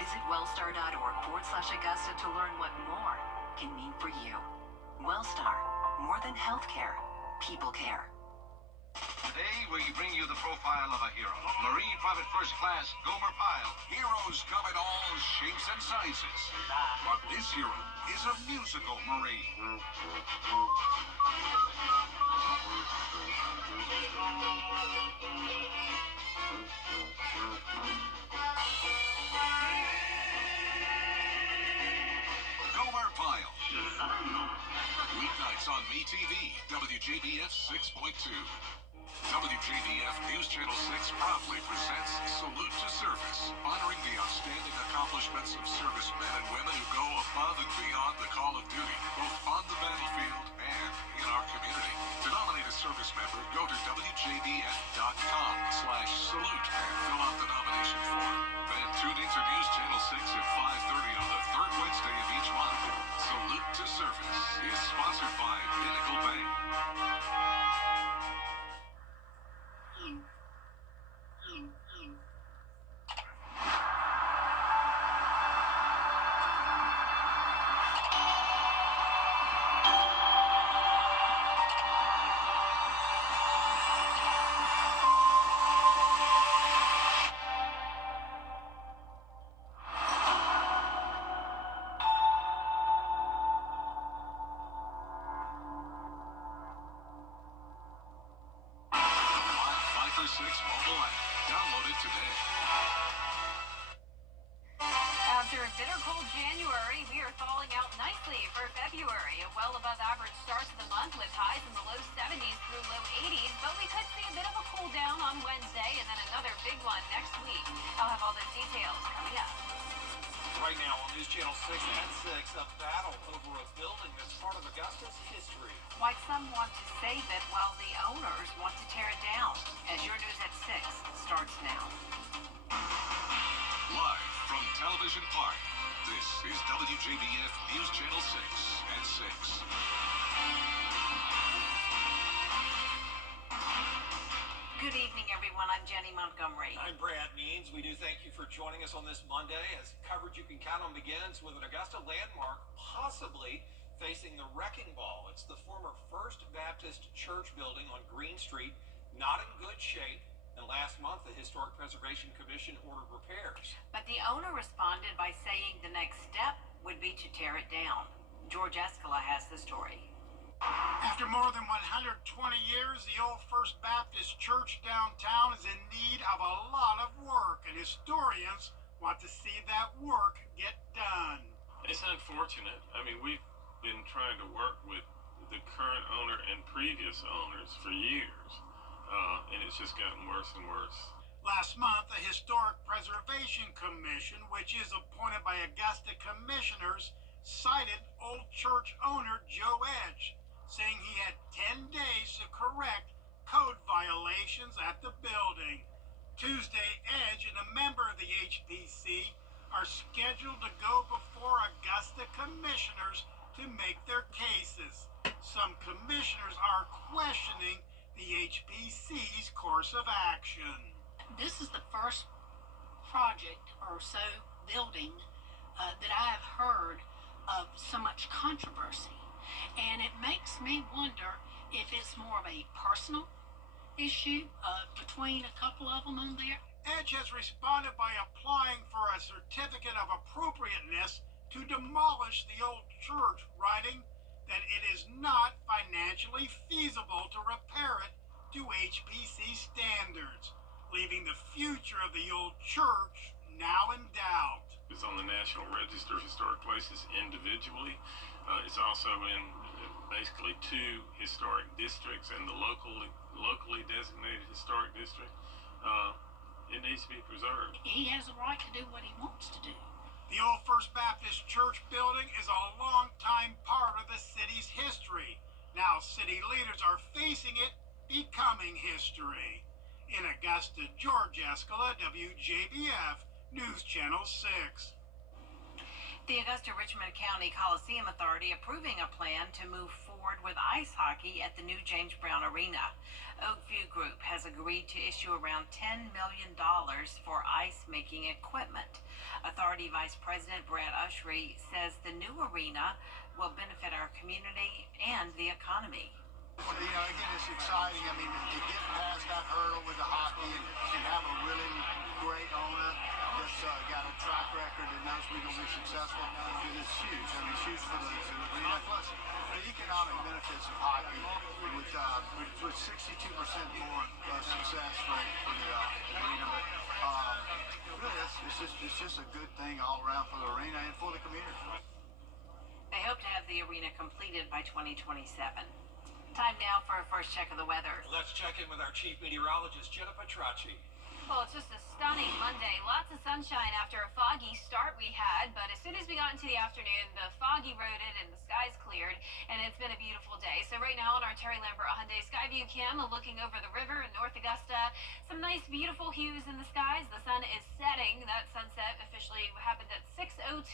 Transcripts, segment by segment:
Visit wellstar.org/Augusta to learn what more can mean for you. Wellstar, more than healthcare, people care. Today, we bring you the profile of a hero. Marine Private First Class Gomer Pyle. Heroes come in all shapes and sizes. But this hero is a musical Marine. Gomer Pyle. Weeknights on MeTV, WJBF 6.2. WJBF News Channel 6 proudly presents Salute to Service, honoring the outstanding accomplishments of servicemen and women who go above and beyond the call of duty, both on the battlefield and in our community. To nominate a service member, go to WJBF.com/salute and fill out the nomination form. Then tune into News Channel 6 at 5:30 on the third Wednesday of each month. Salute to Service is sponsored by Pinnacle Bank. Mobile app. Download it today. After a bitter cold January, we are thawing out nicely for February. A well above average start to the month with highs in the low 70s through low 80s, but we could see a bit of a cool down on Wednesday and then another big one next week. I'll have all the details coming up. Right now on News Channel 6 and 6, a battle over a building that's part of Augusta's history. Why some want to save it while the owners want to tear it down. As your news at 6 starts now. Live from Television Park, this is WJBF News Channel 6 and 6. Good evening, everyone. I'm Jenny Montgomery. I'm Brad Means. We do thank you for joining us on this Monday as coverage you can count on begins with an Augusta landmark possibly facing the wrecking ball. It's the former First Baptist Church building on Green Street, not in good shape. And last month, the Historic Preservation Commission ordered repairs. But the owner responded by saying the next step would be to tear it down. George Escala has the story. After more than 120 years, the old First Baptist Church downtown is in need of a lot of work, and historians want to see that work get done. It's unfortunate. I mean, we've been trying to work with the current owner and previous owners for years, and it's just gotten worse and worse. Last month, the Historic Preservation Commission, which is appointed by Augusta commissioners, cited old church owner Joe Edge, saying he had 10 days to correct code violations at the building. Tuesday, Edge and a member of the HPC are scheduled to go before Augusta commissioners to make their cases. Some commissioners are questioning the HPC's course of action. This is the first project or so building that I have heard of so much controversy. And it makes me wonder if it's more of a personal issue between a couple of them on there. Edge has responded by applying for a certificate of appropriateness to demolish the old church, writing that it is not financially feasible to repair it to HPC standards, leaving the future of the old church now in doubt. It's on the National Register of Historic Places individually. It's also in basically 2 historic districts and the locally designated historic district. It needs to be preserved. He has a right to do what he wants to do. The old First Baptist Church building is a long-time part of the city's history. Now city leaders are facing it becoming history. In Augusta, George Escala, WJBF News Channel 6. The Augusta-Richmond County Coliseum Authority approving a plan to move forward with ice hockey at the new James Brown Arena. Oakview Group has agreed to issue around $10 million for ice-making equipment. Authority Authority Vice President Brad Ushry says the new arena will benefit our community and the economy. Again, it's exciting. I mean, to get past that hurdle with the hockey and have a really great owner that's got a track record and knows we're going to be successful, it is huge. I mean, it's huge for the arena. Plus, the economic benefits of hockey with 62% more success rate for the arena. But really, it's just a good thing all around for the arena and for the community. They hope to have the arena completed by 2027. Time now for a first check of the weather. Let's check in with our chief meteorologist, Jenna Petracci. Well, it's just a stunning Monday. Lots of sunshine after a foggy start we had, but as soon as we got into the afternoon, the fog eroded and the skies cleared, and it's been a beautiful day. So right now on our Terry Lambert Hyundai Skyview cam, looking over the river in North Augusta, some nice beautiful hues in the skies. The sun is setting. That sunset officially happened at 6:02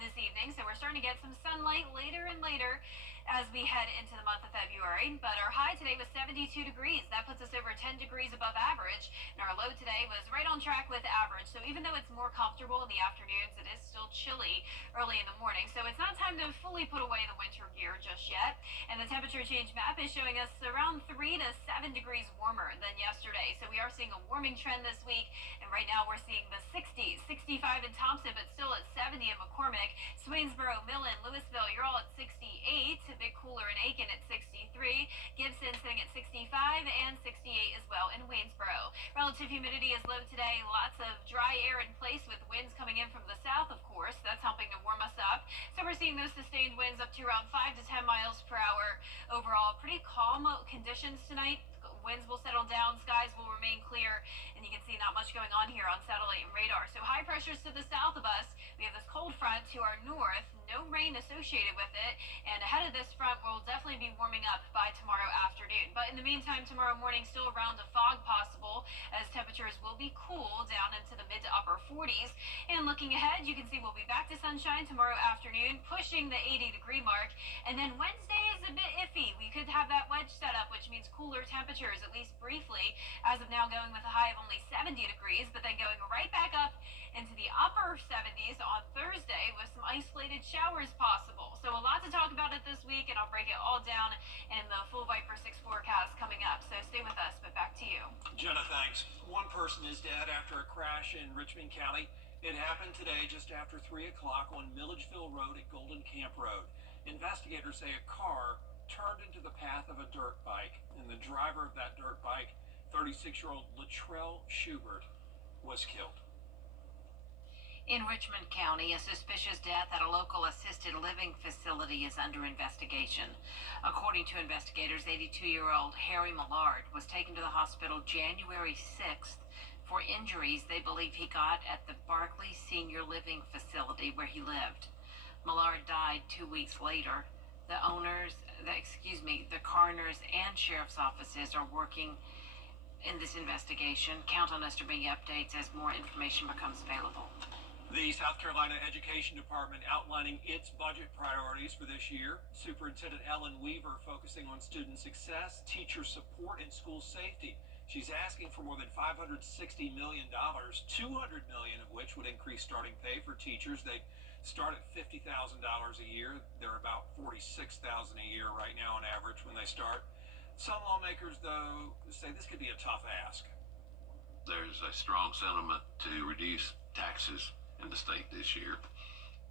this evening, so we're starting to get some sunlight later and later as we head into the month of February. But our high today was 72 degrees. That puts us over 10 degrees above average. And our low today was right on track with average. So even though it's more comfortable in the afternoons, it is still chilly early in the morning. So it's not time to fully put away the winter gear just yet. And the temperature change map is showing us around 3 to 7 degrees warmer than yesterday. So we are seeing a warming trend this week. And right now we're seeing the 60s, 65 in Thompson, but still at 70 in McCormick. Swainsboro, Millen, Louisville, you're all at 68. A bit cooler in Aiken at 63. Gibson sitting at 65 and 68 as well in Waynesboro. Relative humidity is low today. Lots of dry air in place with winds coming in from the south, of course. That's helping to warm us up. So we're seeing those sustained winds up to around 5 to 10 miles per hour. Overall, pretty calm conditions tonight. Winds will settle down, skies will remain clear, and you can see not much going on here on satellite and radar. So high pressures to the south of us. We have this cold front to our north, no rain associated with it, and ahead of this front, we'll definitely be warming up by tomorrow afternoon. But in the meantime, tomorrow morning, still around a fog possible, as temperatures will be cool down into the mid to upper 40s. And looking ahead, you can see we'll be back to sunshine tomorrow afternoon, pushing the 80-degree mark. And then Wednesday is a bit iffy. We could have that wedge set up, which means cooler temperatures, at least briefly. As of now, going with a high of only 70 degrees, but then going right back up into the upper 70s on Thursday with some isolated showers possible. So a lot to talk about it this week, and I'll break it all down in the full Viper 6 forecast coming up. So stay with us, but back to you. Jenna, thanks. One person is dead after a crash in Richmond County. It happened today just after 3 o'clock on Milledgeville Road at Golden Camp Road. Investigators say a car turned into the path of a dirt bike, and the driver of that dirt bike, 36-year-old Latrell Schubert, was killed. In Richmond County, a suspicious death at a local assisted living facility is under investigation. According to investigators, 82-year-old Harry Millard was taken to the hospital January 6th for injuries they believe he got at the Barclay Senior Living Facility where he lived. Millard died 2 weeks later. The coroners and sheriff's offices are working in this investigation. Count on us to bring you updates as more information becomes available. The South Carolina Education Department outlining its budget priorities for this year. Superintendent Ellen Weaver focusing on student success, teacher support, and school safety. She's asking for more than $560 million, $200 million of which would increase starting pay for teachers. They start at $50,000 a year. They're about $46,000 a year right now on average when they start. Some lawmakers, though, say this could be a tough ask. There's a strong sentiment to reduce taxes in the state this year,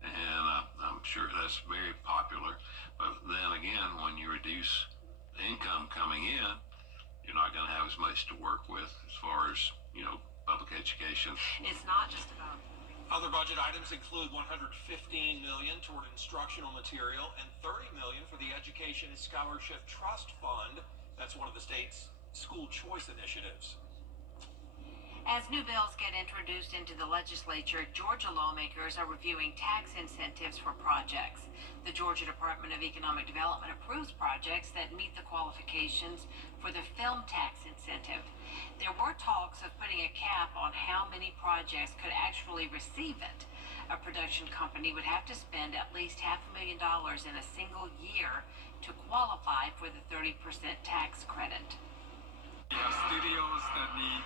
and I'm sure that's very popular. But then again, when you reduce income coming in, you're not going to have as much to work with as far as, public education. It's not just about... Other budget items include $115 million toward instructional material and $30 million for the Education Scholarship Trust Fund. That's one of the state's school choice initiatives. As new bills get introduced into the legislature, Georgia lawmakers are reviewing tax incentives for projects. The Georgia Department of Economic Development approves projects that meet the qualifications for the film tax incentive. There were talks of putting a cap on how many projects could actually receive it. A production company would have to spend at least $500,000 in a single year to qualify for the 30% tax credit. We have studios that need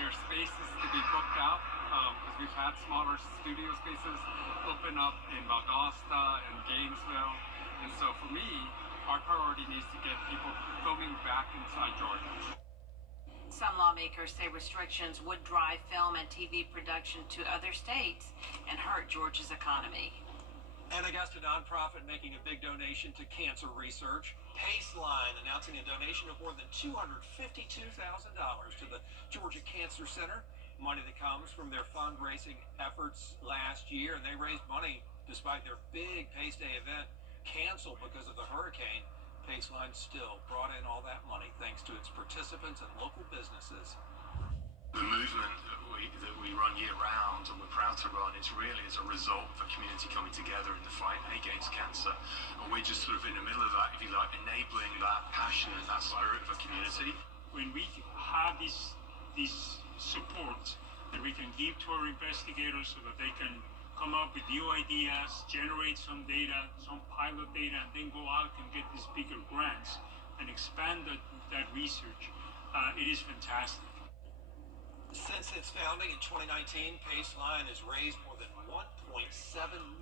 their spaces to be booked up, because we've had smaller studio spaces open up in Valdosta and Gainesville. And so for me, our priority needs to get people filming back inside Georgia. Some lawmakers say restrictions would drive film and TV production to other states and hurt Georgia's economy. An Augusta nonprofit making a big donation to cancer research. Paceline announcing a donation of more than $252,000 to the Georgia Cancer Center. Money that comes from their fundraising efforts last year, and they raised money despite their big Pace Day event canceled because of the hurricane. Paceline still brought in all that money thanks to its participants and local businesses. The movement that we run year round and we're proud to run is really as a result of a community coming together in the fight against cancer. And we're just sort of in the middle of that, if you like, enabling that passion and that spirit of a community. When we have this support that we can give to our investigators so that they can come up with new ideas, generate some data, some pilot data, and then go out and get these bigger grants and expand that research, it is fantastic. Since its founding in 2019, Paceline has raised more than $1.7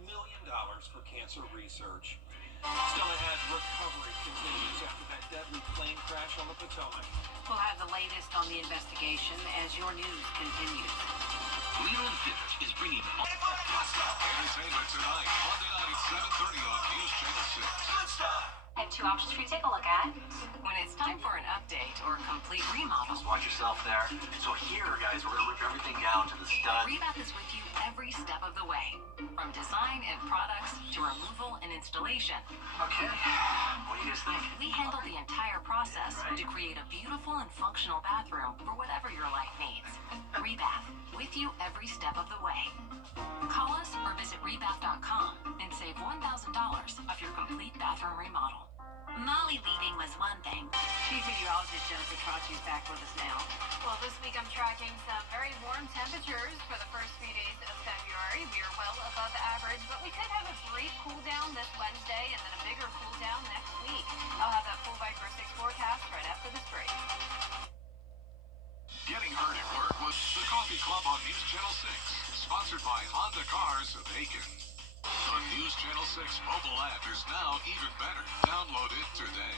million for cancer research. Still ahead, recovery continues after that deadly plane crash on the Potomac. We'll have the latest on the investigation as your news continues. Leland Fittich is bringing entertainment tonight, Monday night at 7:30 on News Channel 6. I have two options for you to take a look at. When it's time for an update or a complete remodel, Just watch yourself there. So here, guys, we're gonna rip everything down to the stud. Rebath is with you every step of the way. From design and products to removal and installation. Okay. What do you guys think? We handle the entire process to create a beautiful and functional bathroom for whatever your life needs. Rebath, with you every step of the way. Call us or visit rebath.com and save $1,000 off your complete bathroom remodel. Molly leaving was one thing. Chief Meteorologist Jennifer Trotty is back with us now. Well, this week I'm tracking some very warm temperatures for the first few days of February. We are well above average, but we could have a brief cool down this Wednesday and then a bigger cool down next week. I'll have that full Viper 6 forecast right after this break. Getting heard at work was the Coffee Club on News Channel 6, sponsored by Honda Cars of Aiken. The News Channel 6 mobile app is now even better. Download it today.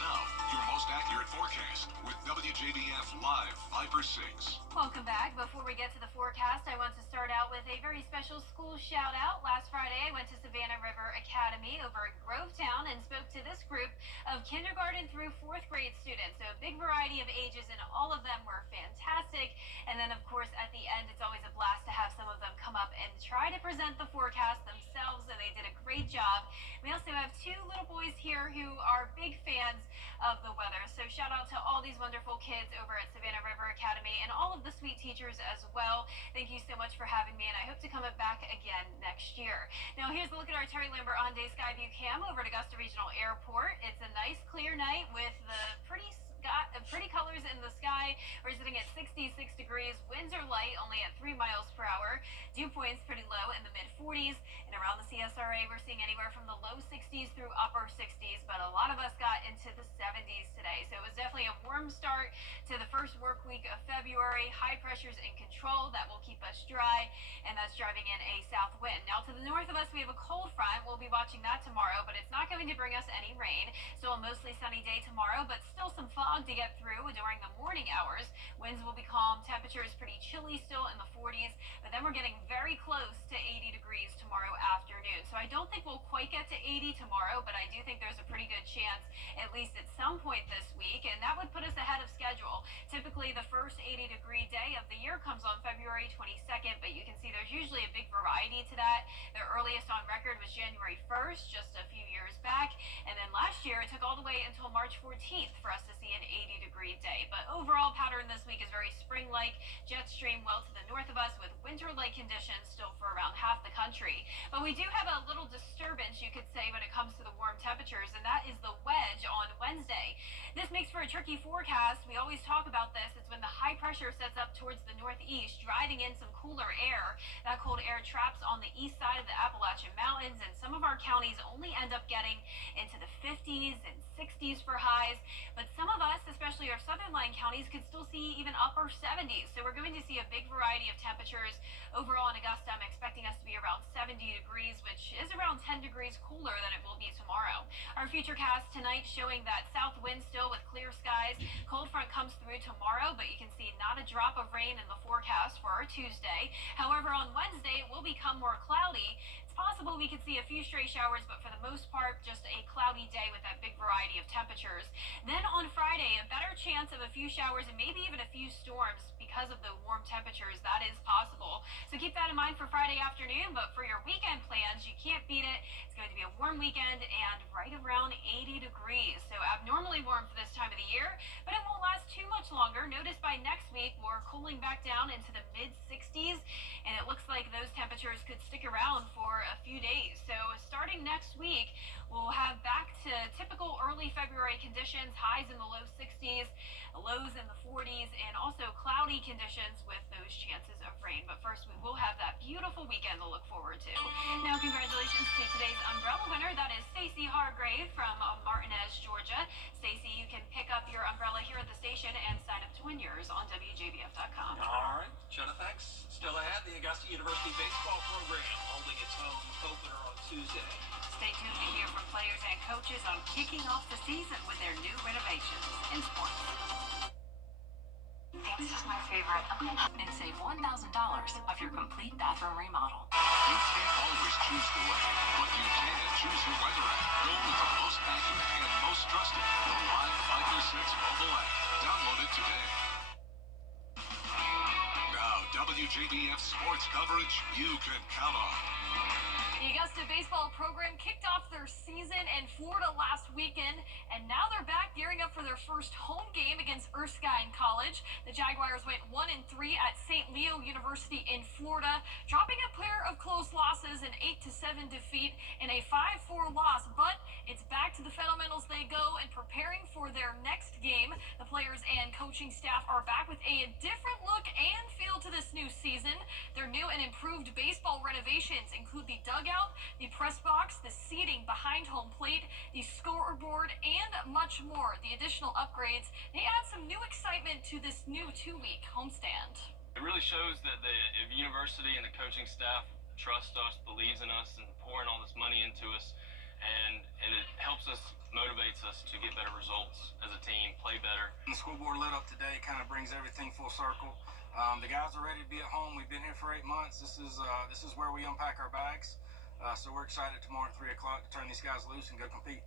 Now, your most accurate forecast with WJBF Live Viper 6. Welcome back. Before we get to the forecast, I want to start out with a very special school shout out. Last Friday, I went to Savannah River Academy over in Grovetown and spoke to this group of kindergarten through fourth grade students. So a big variety of ages, and all of them were fantastic. And then, of course, at the end, it's always a blast to have some of them come up and try to present the forecast themselves, and they did a great job. We also have two little boys here who are big fans of the weather. So shout out to all these wonderful kids over at Savannah River Academy and all of the sweet teachers as well. Thank you so much for having me, and I hope to come back again next year. Now here's a look at our Terry Lambert on-day Skyview cam over at Augusta Regional Airport. It's a nice clear night with the pretty colors in the sky. We're sitting at 66 degrees. Winds are light, only at 3 miles per hour. Dew point's pretty low in the mid-40s. And around the CSRA, we're seeing anywhere from the low 60s through upper 60s. But a lot of us got into the 70s today. So it was definitely a warm start to the first work week of February. High pressure's in control. That will keep us dry. And that's driving in a south wind. Now to the north of us, we have a cold front. We'll be watching that tomorrow. But it's not going to bring us any rain. Still a mostly sunny day tomorrow, but still some fog to get through during the morning hours. Winds will be calm. Temperature is pretty chilly still in the 40s, but then we're getting very close to 80 degrees tomorrow afternoon. So I don't think we'll quite get to 80 tomorrow, but I do think there's a pretty good chance at least at some point this week, and that would put us ahead of schedule. Typically the first 80-degree day of the year comes on February 22nd, but you can see there's usually a big variety to that. The earliest on record was January 1st, just a few years back, and then last year it took all the way until March 14th for us to see an 80-degree day. But overall pattern this week is very spring-like. Jet stream well to the north of us with winter-like like conditions still for around half the country. But we do have a little disturbance, you could say, when it comes to the warm temperatures, and that is the wedge on Wednesday. This makes for a tricky forecast. We always talk about this. It's when the high pressure sets up towards the northeast, driving in some cooler air. That cold air traps on the east side of the Appalachian Mountains, and some of our counties only end up getting into the 50s and 60s for highs. But some of us, especially our southern line counties, could still see even upper 70s. So we're going to see a big variety of temperatures. Overall in Augusta, I'm expecting us to be around 70 degrees, which is around 10 degrees cooler than it will be tomorrow. Our futurecast tonight showing that south wind still with clear skies. Cold front comes through tomorrow, but you can see not a drop of rain in the forecast for our Tuesday. However, on Wednesday, it will become more cloudy. It's possible we could see a few stray showers, but for the most part, just a cloudy day with that big variety of temperatures. Then on Friday, a better chance of a few showers and maybe even a few storms because of the warm temperatures. That is possible. So keep that in mind for Friday afternoon, but for your weekend plans, you can't beat it. It's going to be a warm weekend and right around 80 degrees. So abnormally warm for this time of the year, but it won't last too much longer. Notice by next week, we're cooling back down into the mid 60s, and it looks like those temperatures could stick around for a few days. So starting next week, we'll have back to typical early February conditions, highs in the low 60s, lows in the 40s, and also cloudy conditions with those chances of rain. But first, we will have that beautiful weekend to look forward to. Now, congratulations to today's umbrella winner. That is Stacy Hargrave from Martinez, Georgia. Stacy, you can pick up your umbrella here at the station and sign up to win yours on WJBF.com. All right, Jenna, thanks. Still ahead, the Augusta University baseball program holding its home opener on Tuesday. Stay tuned to hear from players and coaches on kicking off the season with their new renovations in sports. This is my favorite. And save $1,000 off your complete bathroom remodel. You can't always choose the way, but you can choose your weather app. Go with the most accurate and most trusted, the Live Fighter 6 mobile app. Download it today. Now, WJBF sports coverage you can count on. The Augusta baseball program kicked off their season in Florida last weekend, and now they're back gearing up for their first home game against Erskine College. The Jaguars went 1-3 at St. Leo University in Florida, dropping a pair of close losses, an 8-7 defeat and a 5-4 loss. But it's back to the fundamentals they go and preparing for their next game. The players and coaching staff are back with a different look and feel to this new season. Their new and improved baseball renovations include the dugout, the press box, the seating behind home plate, the scoreboard, and much more. The additional upgrades, they add some new excitement to this new 2-week homestand. It really shows that the university and the coaching staff trust us, believes in us, and pouring all this money into us, and it helps us, motivates us to get better results as a team, play better. The school board lit up today kind of brings everything full circle. The guys are ready to be at home. We've been here for 8 months. This is where we unpack our bags. So we're excited tomorrow at 3 o'clock to turn these guys loose and go compete.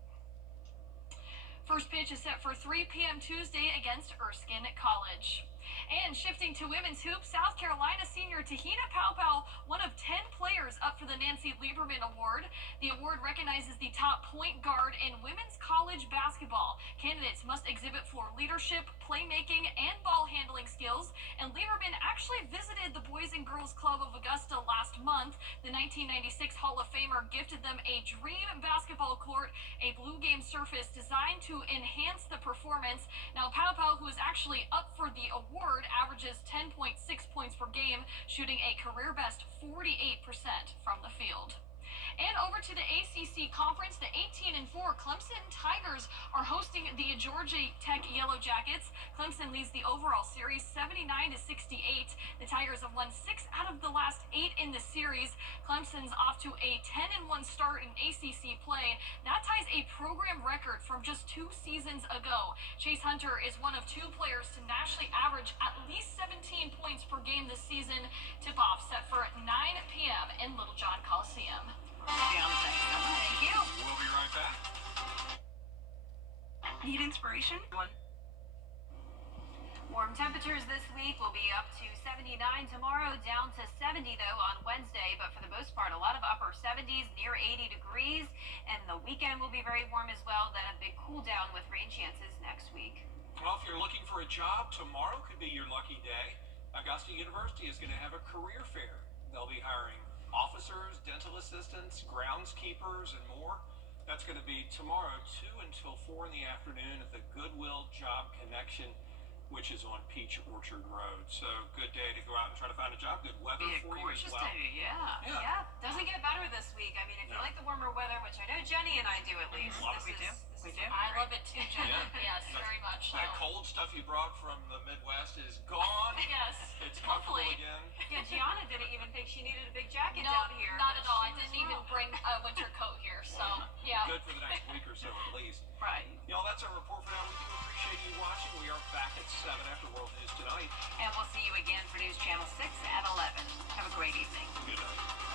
First pitch is set for 3 p.m. Tuesday against Erskine College. And shifting to women's hoops, South Carolina senior Tahina Paopao, one of 10 players up for the Nancy Lieberman Award. The award recognizes the top point guard in women's college basketball. Candidates must exhibit floor leadership, playmaking, and ball handling skills. And Lieberman actually visited the Boys and Girls Club of Augusta last month. The 1996 Hall of Famer gifted them a dream basketball court, a blue game surface designed to enhance the performance. Now, Paopao, who is actually up for the award, averages 10.6 points per game, shooting a career best 48% from the field. And over to the ACC Conference, the 18-4 Clemson Tigers are hosting the Georgia Tech Yellow Jackets. Clemson leads the overall series 79-68. The Tigers have won 6 out of the last 8 in the series. Clemson's off to a 10-1 start in ACC play. That ties a program record from just 2 seasons ago. Chase Hunter is one of 2 players to nationally average at least 17 points per game this season. Tip-off set for 9 p.m. in Little John Coliseum. Thank you. We'll be right back. Need inspiration? Warm temperatures this week will be up to 79 tomorrow, down to 70 though on Wednesday, but for the most part a lot of upper 70s, near 80 degrees, and the weekend will be very warm as well, then a big cool down with rain chances next week. Well, if you're looking for a job, tomorrow could be your lucky day. Augusta University is going to have a career fair. The They'll be hiring officers, dental assistants, groundskeepers, and more. That's going to be tomorrow, 2 until 4 in the afternoon at the Goodwill Job Connection, which is on Peach Orchard Road. So good day to go out and try to find a job. Good weather Be a for you as gorgeous well. day, yeah. Yeah, doesn't get better this week. I mean, if you like the warmer weather, which I know Jenny and I do at least. We do. I love it too, Jenny. Yeah. Yes, very much so. That cold stuff you brought from the Midwest is gone. Yes, It's comfortable hopefully. again. Yeah, Gianna didn't even think she needed a big jacket No, down here. not at all. I She didn't was even wrong. bring a winter coat here, so yeah. Good for the next week or so at least. Right. Y'all, that's our report for now. We do appreciate you watching. We are back at 7 after World News Tonight. And we'll see you again for News Channel 6 at 11. Have a great evening. Good night.